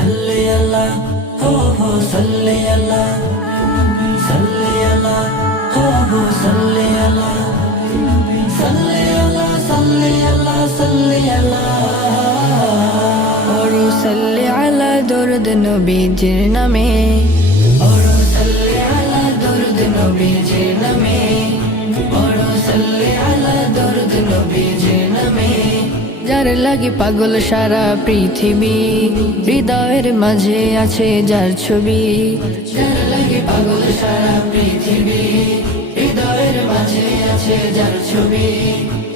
salli ala, ho salli ala, salli ala, ho salli ala, salli ala, salli ala, salli ala. Oru সাল্লি আলা দরুদ নবীজির নামে, ওরু সাল্লি আলা দরুদ নবীজির নামে, ওরু সাল্লি আলা দরুদ নবীজির নামে। যার লাগি পাগল সারা পৃথিবী, হৃদয়ের মাঝে আছে যার ছবি। যার লাগি পাগল সারা পৃথিবী, হৃদয়ের মাঝে আছে যার ছবি।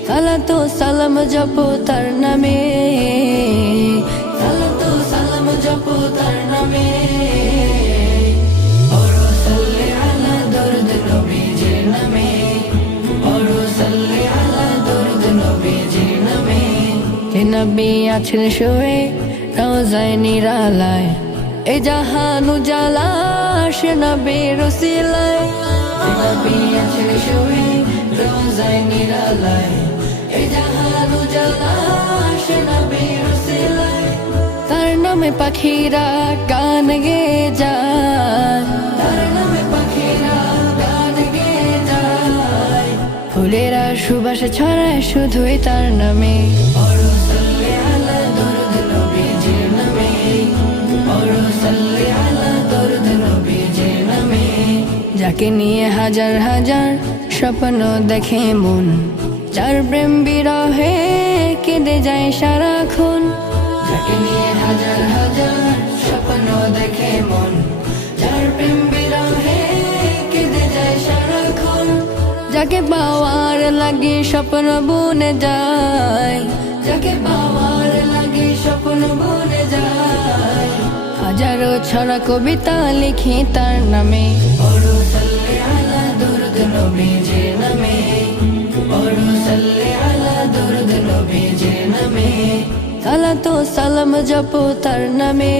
সালাতু সালাম জপো তার নামে, সালাতু সালাম জপো তার নামে। ওরু সাল্লি আলা দরুদ নবীজির নামে, ওরু সাল্লি আলা দরুদ নবীজির নামে। হে নবী আছেন শুয়ে রওজায় নিরালায়, এ জাহান উজালা সে নবীর উসিলায়। হে নবী আছেন শুয়ে রওজায় নিরালায়, এ জাহান উজালা সে নবীর উসিলায়। তার নামে পাখিরা গান গেয়ে যায়, তার নামে পাখিরা গান গেয়ে যায়। ফুলেরা সুবাস ছড়ায় শুধুই তার নামে। ওরু সাল্লি আলা দরুদ নবীজির নামে, ওরু সাল্লি আলা দরুদ নবীজির নামে। যাকে নিয়ে হাজার হাজার স্বপ্ন দেখে মন, যার প্রেম বিরহে কেঁদে যায় সারাক্ষণ। যাকে নিয়ে হাজার হাজার স্বপ্ন দেখে মন, যার প্রেম বিরহে কেঁদে যায় সারাক্ষণ। যাকে পাওয়ার লাগে স্বপ্ন বুনে যায়, যাকে পাওয়ার লাগে স্বপ্ন বনে যায়। হাজারো ছড়া কবিতা লিখি তার নামে। ওরু সাল্লি আলা দরুদ নবীজির নামে, ওরু সাল্লি আলা দরুদ নবীজির নামে। সালাতু সালাম জপো তার নামে।